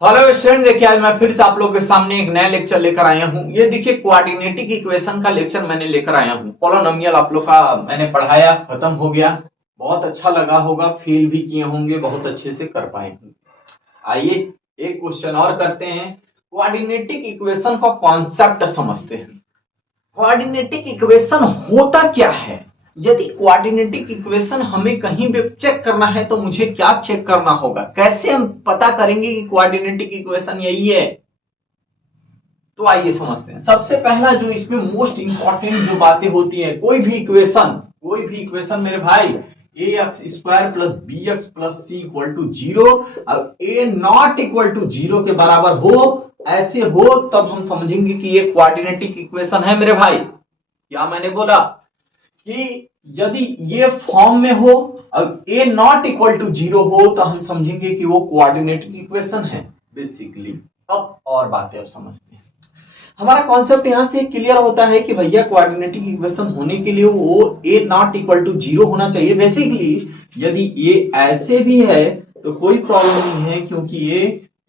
Hello student, देखिए आज मैं फिर से आप लोगों के सामने एक नया लेक्चर लेकर आया हूँ। ये देखिए कोऑर्डिनेटिक इक्वेशन का लेक्चर मैंने लेकर आया हूँ। पॉलिनोमियल आप लोग का मैंने पढ़ाया, खत्म हो गया। बहुत अच्छा लगा होगा, फील भी किए होंगे, बहुत अच्छे से कर पाए होंगे। आइए एक क्वेश्चन और करते हैं। कोऑर्डिनेटिक इक्वेशन का कॉन्सेप्ट समझते हैं। कोऑर्डिनेटिक इक्वेशन होता क्या है? यदि कोऑर्डिनेटिक इक्वेशन हमें कहीं भी चेक करना है तो मुझे क्या चेक करना होगा? कैसे हम पता करेंगे कि कोऑर्डिनेटिक इक्वेशन यही है? तो आइए समझते हैं। सबसे पहला जो इसमें मोस्ट इंपॉर्टेंट जो बातें होती हैं, कोई भी इक्वेशन मेरे भाई, A X square plus B X plus C equal to zero, अब A not equal to zero के बराबर हो, ऐसे हो तब हम समझेंगे कि ये कोऑर्डिनेटिक इक्वेशन है मेरे भाई। क्या मैंने बोला कि यदि ये फॉर्म में हो और ए नॉट इक्वल टू जीरो हो तो हम समझेंगे कि वो कोऑर्डिनेटिक इक्वेशन है बेसिकली। अब और बातें अब समझते हैं। हमारा कॉन्सेप्ट यहां से क्लियर होता है कि भैया कोऑर्डिनेटिक इक्वेशन होने के लिए वो ए नॉट इक्वल टू जीरो होना चाहिए। बेसिकली यदि ये ऐसे भी है तो कोई प्रॉब्लम नहीं है, क्योंकि ये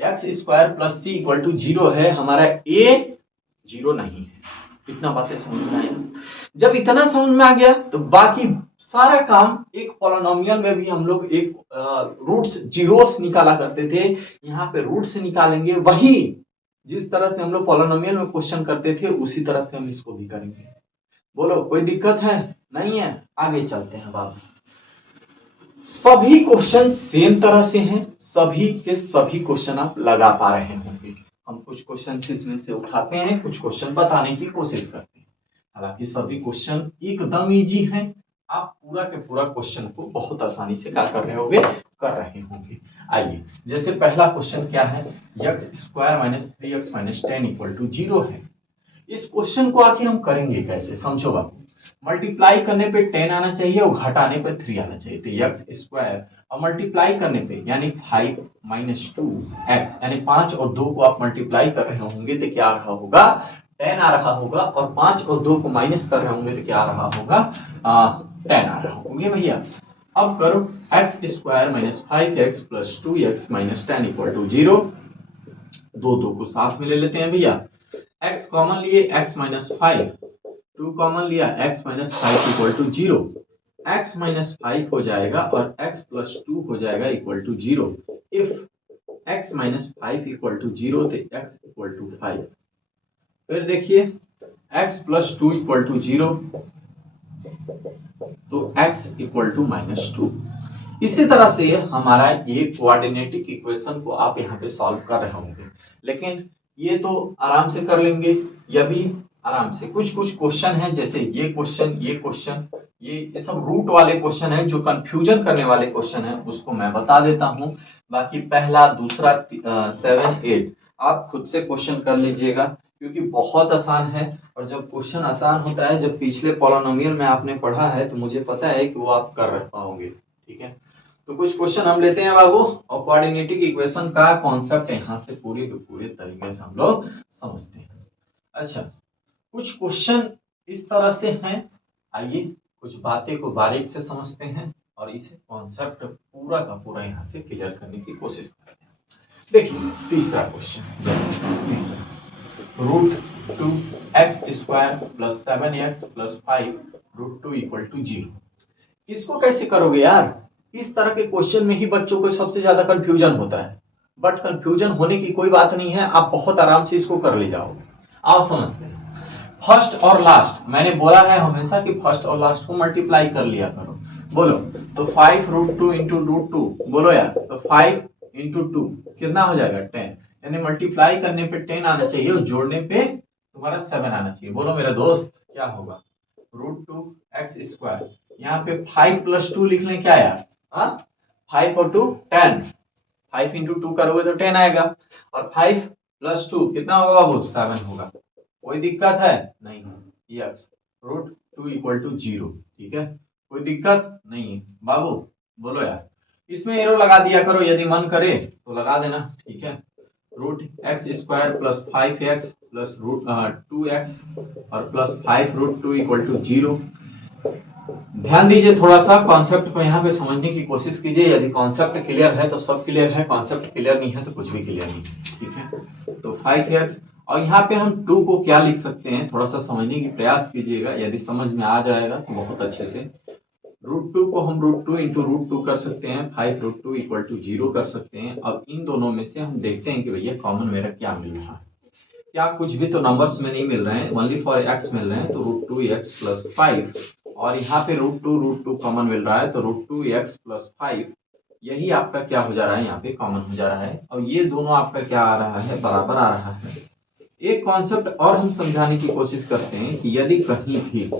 x square plus C equal to zero है, हमारा ए जीरो नहीं है। इतना बातें समझ में आया। जब इतना समझ में आ गया तो बाकी सारा काम, एक पॉलिनोमियल में भी हम लोग एक रूट्स जीरोस निकाला करते थे, यहाँ पे रूट्स निकालेंगे। वही जिस तरह से हम लोग पॉलिनोमियल में क्वेश्चन करते थे उसी तरह से हम इसको भी करेंगे। बोलो कोई दिक्कत है? नहीं है? आगे चलते हैं बाबू। सभी क्वेश्चन सेम तरह से हैं, सभी के सभी क्वेश्चन आप लगा पा रहे होंगे। हम कुछ क्वेश्चन इसमें से उठाते हैं, कुछ क्वेश्चन बताने की कोशिश करते हैं। हालांकि सभी क्वेश्चन एकदम इजी हैं। आप पूरा के पूरा क्वेश्चन को बहुत आसानी से क्या कर रहे होंगे, कर रहे होंगे। आइए, जैसे पहला क्वेश्चन क्या है, x square minus three x minus ten equal to zero है। इस क्वेश्चन को आखिर हम करेंगे कैसे, समझो बात। मल्टीप्लाई करने पे 10 आना चाहिए और घटाने पे 3 आना चाहिए। तो एक्स स्क्वायर और मल्टीप्लाई करने पे यानी 5 माइनस टू एक्स, यानी 5 और 2 को आप मल्टीप्लाई कर रहे होंगे तो क्या आ रहा होगा, 10 आ रहा होगा। और 5 और 2 को माइनस कर रहे होंगे तो क्या आ रहा होगा, 10 आ रहा होगा भैया। अब करो x square minus 5x plus 2x minus 10 equal to zero. दो को साथ में ले लेते हैं भैया। x कॉमन लिए, x minus five, two common लिया, x minus five equal to zero. x minus five हो जाएगा और x प्लस टू हो जाएगा equal to zero. If x minus five equal to zero तो x इक्वल टू फाइव। फिर देखिए x plus two equal to zero तो x equal to minus two. इसी तरह से हमारा ये कोऑर्डिनेटिक इक्वेशन को आप यहाँ पे सॉल्व कर रहे होंगे, लेकिन ये तो आराम से कर लेंगे, यह भी आराम से। कुछ कुछ क्वेश्चन है, जैसे ये क्वेश्चन, ये सब रूट वाले क्वेश्चन है, जो कंफ्यूजन करने वाले क्वेश्चन है, उसको मैं बता देता हूँ। बाकी पहला, दूसरा, 7, 8 आप खुद से क्वेश्चन कर लीजिएगा, क्योंकि बहुत आसान है। और जब क्वेश्चन आसान होता है, जब पिछले पॉलिनोमियल में आपने पढ़ा है, तो मुझे पता है कि वो आप कर पाओगे। ठीक है, तो कुछ क्वेश्चन हम लेते हैं बाबू, और कोऑर्डिनेटिक इक्वेशन का कॉन्सेप्ट यहाँ से पूरे के पूरे तरीके से हम लोग समझते हैं। अच्छा, कुछ क्वेश्चन इस तरह से हैं। आइए कुछ बातें को बारीक से समझते हैं और इसे कॉन्सेप्ट पूरा का पूरा यहाँ से क्लियर करने की कोशिश करते हैं। देखिए तीसरा क्वेश्चन, तीसरा root two x square plus 7x plus 5 root two equal to zero. इसको कैसे करोगे यार? इस तरह के क्वेश्चन में ही बच्चों को सबसे ज्यादा कंफ्यूजन होता है। बट कंफ्यूजन होने की कोई बात नहीं है, आप बहुत आराम से इसको कर ले जाओगे। आओ समझते हैं। फर्स्ट और लास्ट, मैंने बोला है हमेशा कि फर्स्ट और लास्ट को मल्टीप्लाई कर लिया करो। बोलो तो 5 root two into root two, बोलो यार, तो 5 इंटू टू कितना हो जाएगा, 10। यानी मल्टीप्लाई करने पे 10 आना चाहिए और जोड़ने पे तुम्हारा 7 आना चाहिए। बोलो मेरा दोस्त क्या होगा, रूट टू एक्स स्क्वायर, यहाँ पे 5 प्लस टू लिख लें क्या यार, हाँ 5 और 2 10, 5 इंटू टू करोगे तो 10 आएगा, और 5 प्लस टू कितना होगा बाबू, 7 होगा। कोई दिक्कत है? नहीं है। Yes, root two equal to zero. ठीक है, कोई दिक्कत नहीं है बाबू। बोलो यार, इसमें एरो लगा दिया करो, यदि मन करे तो लगा देना। ठीक है, root x square plus 5x plus root 2x और plus 5 root two equal to zero. ध्यान दीजिए, थोड़ा सा कॉन्सेप्ट को यहाँ पे समझने की कोशिश कीजिए। यदि कॉन्सेप्ट क्लियर है तो सब क्लियर है, कॉन्सेप्ट क्लियर नहीं है तो कुछ भी क्लियर नहीं है। ठीक है, तो 5x और यहाँ पे हम 2 को क्या लिख सकते हैं, थोड़ा सा समझने की प्रयास कीजिएगा। यदि समझ में आ जाएगा तो बहुत अच्छे से। √2 को हम √2 इंटू √2 कर सकते हैं, 5√2 इक्वल टू 0 कर सकते हैं। अब इन दोनों में से हम देखते हैं कि भैया कॉमन मेरा क्या मिल रहा है। क्या कुछ भी तो नंबर्स में नहीं मिल रहे हैं, ओनली फॉर x मिल रहे हैं, तो √2x प्लस 5 और यहाँ पे √2 कॉमन मिल रहा है, तो √2x प्लस 5 यही आपका क्या हो जा रहा है, यहाँ पे कॉमन हो जा रहा है। और ये दोनों आपका क्या आ रहा है, बराबर आ रहा है। एक कॉन्सेप्ट और हम समझाने की कोशिश करते हैं कि यदि कहीं भी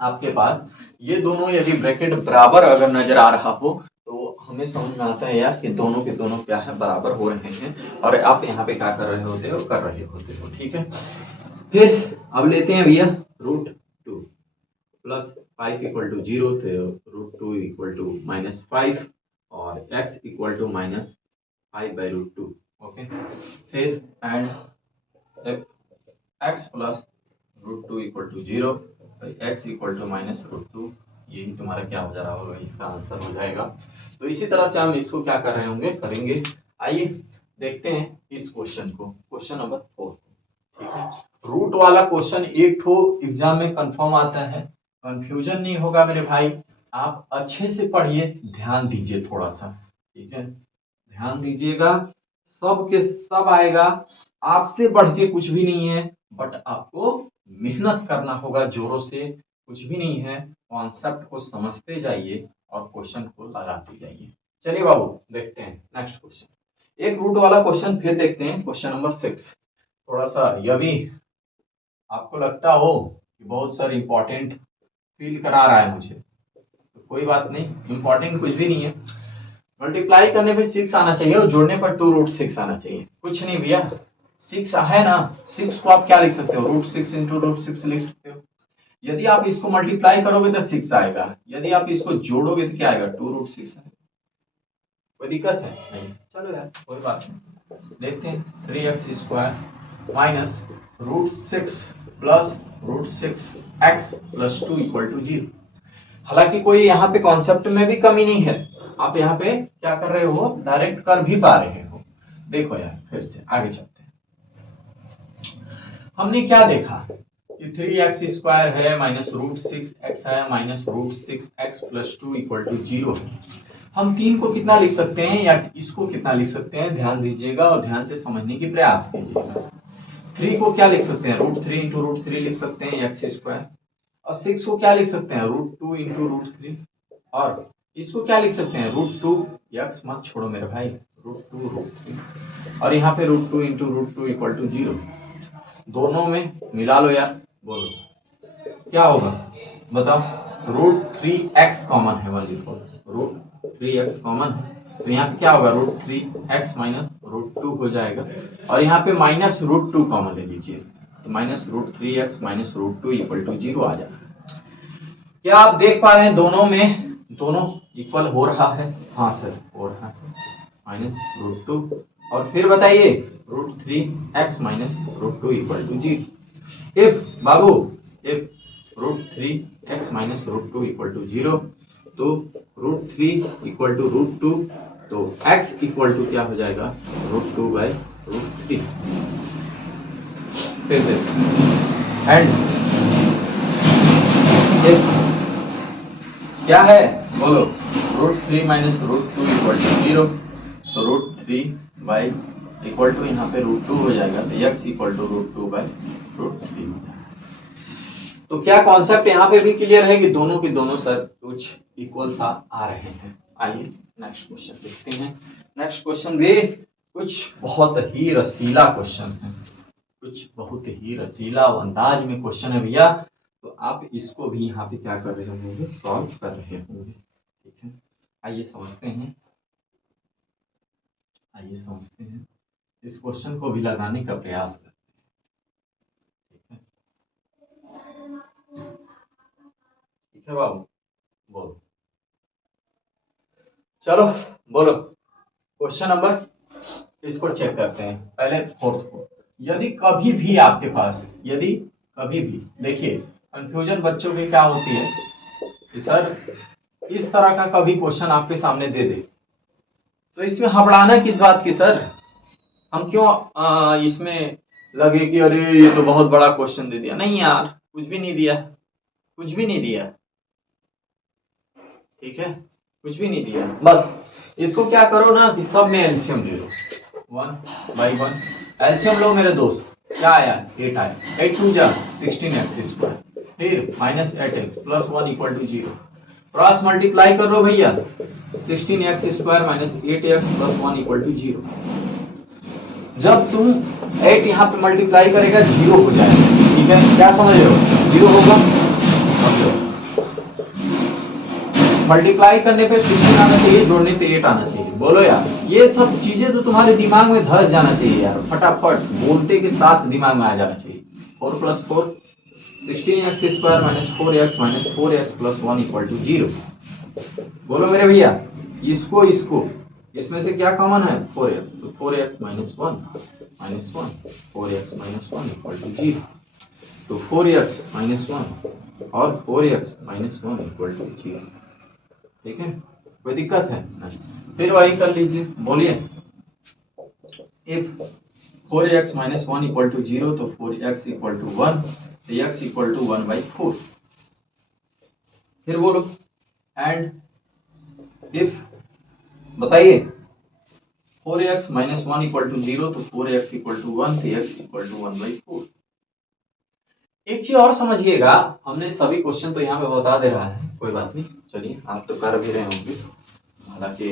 आपके पास ये दोनों यदि ब्रैकेट बराबर अगर नजर आ रहा हो तो हमें समझ में आता है यार कि दोनों के दोनों क्या है, बराबर हो रहे हैं और आप यहाँ पे क्या कर रहे होते हो, कर रहे होते हो। ठीक है, फिर अब लेते हैं भैया √2 प्लस 5 इक्वल टू 0, तो √2 इक्वल टू -5 और x इक्वल टू -5/√2। ओके, फिर and x plus √2 equal to 0, x equal to -√2, यही तुम्हारा क्या हो जा रहा होगा, इसका आंसर हो जाएगा। तो इसी तरह से हम इसको क्या कर रहे होंगे, करेंगे। आइए देखते हैं इस क्वेश्चन को, क्वेश्चन नंबर 4। ठीक है, रूट वाला क्वेश्चन एक ठो एग्जाम में कंफर्म आता है, कंफ्यूजन नहीं होगा मेरे भाई। आप अच्छे से पढ़िए, ध्यान दीजिए थोड़ा सा। ठीक है, ध्यान दीजिएगा, सब के सब आएगा, आपसे बढ़ के कुछ भी नहीं है, बट आपको मेहनत करना होगा जोरों से। कुछ भी नहीं है, कॉन्सेप्ट को समझते जाइए और क्वेश्चन को लगाते जाइए। चलिए बाबू देखते हैं नेक्स्ट क्वेश्चन, एक रूट वाला क्वेश्चन फिर देखते हैं, क्वेश्चन नंबर 6। थोड़ा सा यह भी आपको लगता हो कि बहुत सर इंपॉर्टेंट फील करा रहा है मुझे, तो कोई बात नहीं, इंपॉर्टेंट कुछ भी नहीं है। मल्टीप्लाई करने पे 6 आना चाहिए और जोड़ने पर 2√6 आना चाहिए, कुछ नहीं भैया। 6 है ना, 6 को आप क्या लिख सकते हो, √6 इंटू √6 लिख सकते हो। यदि आप इसको मल्टीप्लाई करोगे तो 6 आएगा, यदि आप इसको जोड़ोगे तो क्या आएगा, 2√6 आएगा। कोई दिक्कत है नहीं, चलो यार कोई बात नहीं। देखते हैं 3x² minus √6 plus √6x plus 2 equal to 0। हालांकि कोई यहाँ पे कॉन्सेप्ट में भी कमी नहीं है, आप यहाँ पे क्या कर रहे हो, डायरेक्ट कर भी पा रहे हो। देखो यार फिर से आगे चलते हैं। हमने क्या देखा कि 3x² है माइनस √6x है minus √6x plus 2 equal to 0 है। हम 3 को कितना लिख सकते हैं या इसको कितना लिख सकते हैं, ध्यान दीजिएगा और ध्यान से समझने की प्रयास कीजिएगा। 3 को क्या लिख सकते हैं, √3 इंटू √3 लिख सकते हैं x², और 6 को क्या लिख सकते हैं, √2 इंटू √3, और इसको क्या लिख सकते हैं, √2, x मत छोड़ो मेरे भाई, √2 √3, और यहाँ पे √2 इंटू √2 इक्वल टू 0। दोनों में मिला लो यार, बोलो क्या होगा, बताओ। √3x कॉमन है, वाली √3x कॉमन है, तो यहाँ पे क्या होगा, √3x माइनस √2 हो जाएगा, और यहाँ पे माइनस √2 कॉमन ले लीजिए, तो minus √3x minus √2 equal to 0 आ जाएगा। क्या आप देख पा रहे हैं दोनों में, दोनों इक्वल हो रहा है, हाँ सर हो रहा है, माइनस √2, और फिर बताइए √3x minus √2 equal to 0। If बाबू if √3x minus √2 equal to 0, तो √3 इक्वल टू √2, तो x इक्वल टू क्या हो जाएगा, √2/√3। फिर एंड क्या है बोलो, √3 माइनस √2 इक्वल टू 0, तो √3 इक्वल टू यहाँ पे √2 हो जाएगा, तो x इक्वल टू √2/√3 हो जाएगा। तो क्या कॉन्सेप्ट यहाँ पे भी क्लियर है कि दोनों के दोनों सर कुछ इक्वल सा आ रहे हैं। आइए नेक्स्ट क्वेश्चन देखते हैं। नेक्स्ट क्वेश्चन भी कुछ बहुत ही रसीला क्वेश्चन है, कुछ बहुत ही रसीला अंदाज में क्वेश्चन है भैया, तो आप इसको भी यहाँ पे क्या कर रहे होंगे, सॉल्व कर रहे होंगे। ठीक है, आइए समझते हैं, आइए समझते हैं, इस क्वेश्चन को भी लगाने का प्रयास करते हैं। ठीक है बाबू, बोलो, चलो बोलो क्वेश्चन नंबर, इसको चेक करते हैं पहले 4th को। यदि कभी भी आपके पास, यदि कभी भी, देखिए कंफ्यूजन बच्चों की क्या होती है, कि सर इस तरह का कभी क्वेश्चन आपके सामने दे दे तो इसमें हबड़ाना किस बात की सर, हम क्यों इसमें लगे कि अरे ये तो बहुत बड़ा क्वेश्चन दे दिया। नहीं यार, कुछ भी नहीं दिया, कुछ भी नहीं दिया, ठीक है, कुछ भी नहीं दिया। बस इसको क्या करो ना कि सब में एलसीएम ले लो, 1/1 एलसीएम लो मेरे दोस्त। क्या आया, 8 आया, 8 2 जा 16x², फिर -8x + 1 = 0, क्रॉस मल्टीप्लाई कर लो भैया, 16x² - 8x + 1 = 0। जब तुम 8 यहाँ पे मल्टीप्लाई करेगा 0 हो जाएगा, ठीक है, क्या समझ रहे हो, 0 होगा। मल्टीप्लाई करने पे 16 आना चाहिए, जोड़ने पे 8 आना चाहिए। बोलो यार, ये सब चीजें तो तुम्हारे दिमाग में धस जाना चाहिए यार, फटाफट बोलते के साथ दिमाग में आ जाना चाहिए। 4 + 4 16x² - 4x - 4x + 1 = 0। बोलो मेरे भैया, इसको इसमें से क्या कॉमन है, 4x, तो 4x - 1 - 1 4x - 1 = 0, तो 4x - 1 और 4x - 1 = 0, ठीक है, कोई दिक्कत है नहीं। फिर वही कर लीजिए, बोलिए, इफ 4x - 1 = 0 तो 4x = 1, तो x = 1/4। फिर बोलो, एंड इफ, बताइए, 4x - 1 = 0 तो 4x = 1, तो x = 1/4। एक चीज और समझिएगा, हमने सभी क्वेश्चन तो यहाँ पे बता दे रहा है, कोई बात नहीं, चलिए आप तो कर भी रहे होंगे हालांकि,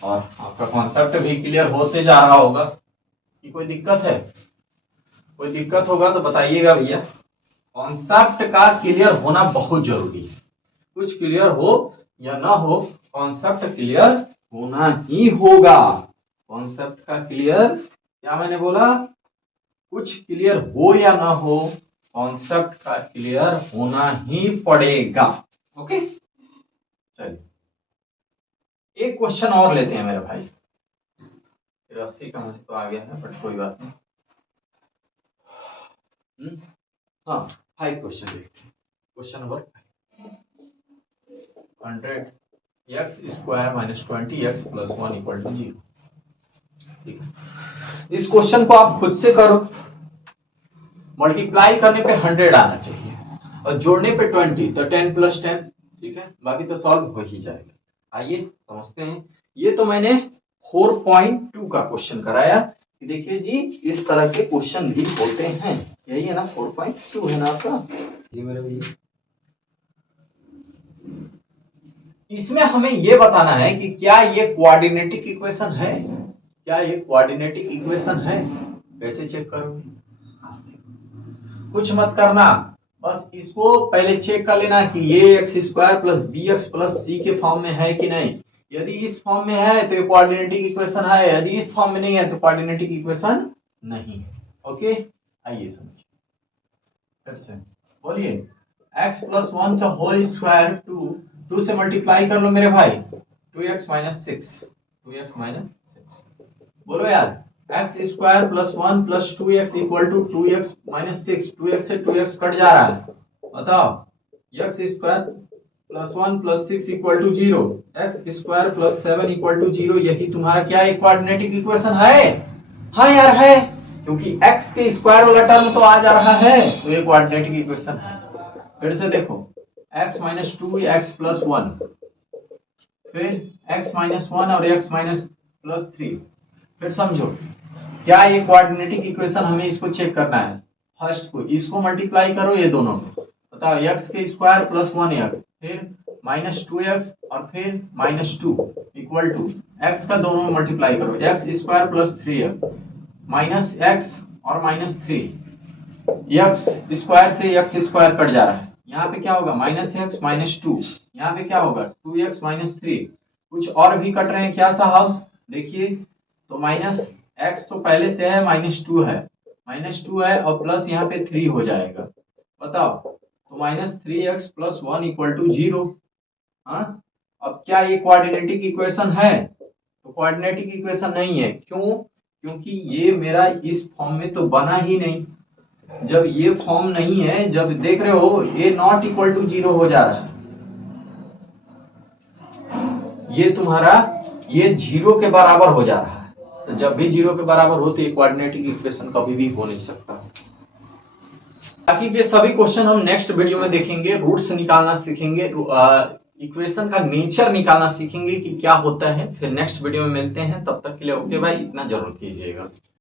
और आपका कॉन्सेप्ट भी क्लियर होते जा रहा होगा। कि कोई दिक्कत है, कोई दिक्कत होगा तो बताइएगा भैया। कॉन्सेप्ट का क्लियर होना बहुत जरूरी है, कुछ क्लियर हो या ना हो, कॉन्सेप्ट क्लियर होना ही होगा। कॉन्सेप्ट का क्लियर, क्या मैंने बोला, कुछ क्लियर हो या ना हो, कॉन्सेप्ट का क्लियर होना ही पड़ेगा। ओके, चलिए एक क्वेश्चन और लेते हैं मेरे भाई। 80 कहां से तो आ गया है, बट कोई बात नहीं। हाँ, 5 क्वेश्चन देखते हैं। Question number 100x² - 20x + 1 = 0। ठीक है, इस क्वेश्चन को आप खुद से करो। मल्टीप्लाई करने पे 100 आना चाहिए और जोड़ने पे 20, तो 10 + 10, ठीक है, बाकी तो सॉल्व हो ही जाएगा। आइए समझते हैं। ये तो मैंने 4.2 का क्वेश्चन कराया कि देखिए जी इस तरह के क्वेश्चन भी होते हैं, यही है ना, 4.2 है ना आपका, ये मेरे भैया। इसमें हमें ये बताना है कि क्या ये कोऑर्डिनेटिक इक्वेशन है, क्या ये कोऑर्डिनेटिक इक्वेशन है। कैसे चेक करोगे, कुछ मत करना, बस इसको पहले चेक कर लेना कि ये x² + bx + c के फॉर्म में है कि नहीं। यदि इस फॉर्म में है तो ये कोऑर्डिनेटिक इक्वेशन है, यदि इस फॉर्म में नहीं है तो कोऑर्डिनेटिक इक्वेशन नहीं है। ओके, आइए समझिए, फिर से बोलिए, x + 1 का होल स्क्वायर 2 से मल्टीप्लाई कर लो मेरे भाई, 2x - 6, 2x - 6। बोलो यार, x² + 1 + 2x = 2x - 6, 2x से 2x कट जा रहा है, बताओ, x² + 1 + 6 = 0, x² + 7 = 0, यही तुम्हारा क्या एक कोऑर्डिनेटिक इक्वेशन है। हाँ यार है, क्योंकि x के स्क्वायर वाला टर्म तो आ जा रहा है, तो ये कोऑर्डिनेटिक इक्वेशन है। फिर से देखो, x - 2 x + 1, फिर x - 1 और x - +3। फिर समझो, क्या ये कोऑर्डिनेटिक इक्वेशन, हमें इसको चेक करना है। फर्स्ट को इसको मल्टीप्लाई करो, ये दोनों को, बताओ, x के स्क्वायर + 1x, फिर -2x और फिर -2 = x का दोनों में मल्टीप्लाई करो, x² + 3x -x और -3, x² से x² कट जा रहा है, यहाँ पे क्या होगा, -x -2, यहाँ पे क्या होगा, 2x - 3। कुछ और भी कट रहे हैं क्या साहब, देखिए, तो -x तो पहले से है, -2 है, -2 है और प्लस यहाँ पे 3 हो जाएगा, बताओ, तो -3x + 1 = 0। हाँ, अब क्या ये कोऑर्डिनेटिक इक्वेशन है, तो कोऑर्डिनेटिक इक्वेशन नहीं है, क्यों, क्योंकि ये मेरा इस फॉर्म में तो बना ही नहीं। जब ये फॉर्म नहीं है, जब देख रहे हो ये ≠ 0 हो जा रहा है, ये तुम्हारा ये 0 के बराबर हो जा रहा है। तो जब भी 0 के बराबर हो तो ये क्वाड्रेटिक इक्वेशन कभी भी हो नहीं सकता। बाकी के सभी क्वेश्चन हम नेक्स्ट वीडियो में देखेंगे, रूट्स निकालना सीखेंगे, इक्वेशन का नेचर निकालना सीखेंगे कि क्या होता है। फिर नेक्स्ट वीडियो में मिलते हैं, तब तक के लिए ओके भाई, इतना जरूर कीजिएगा।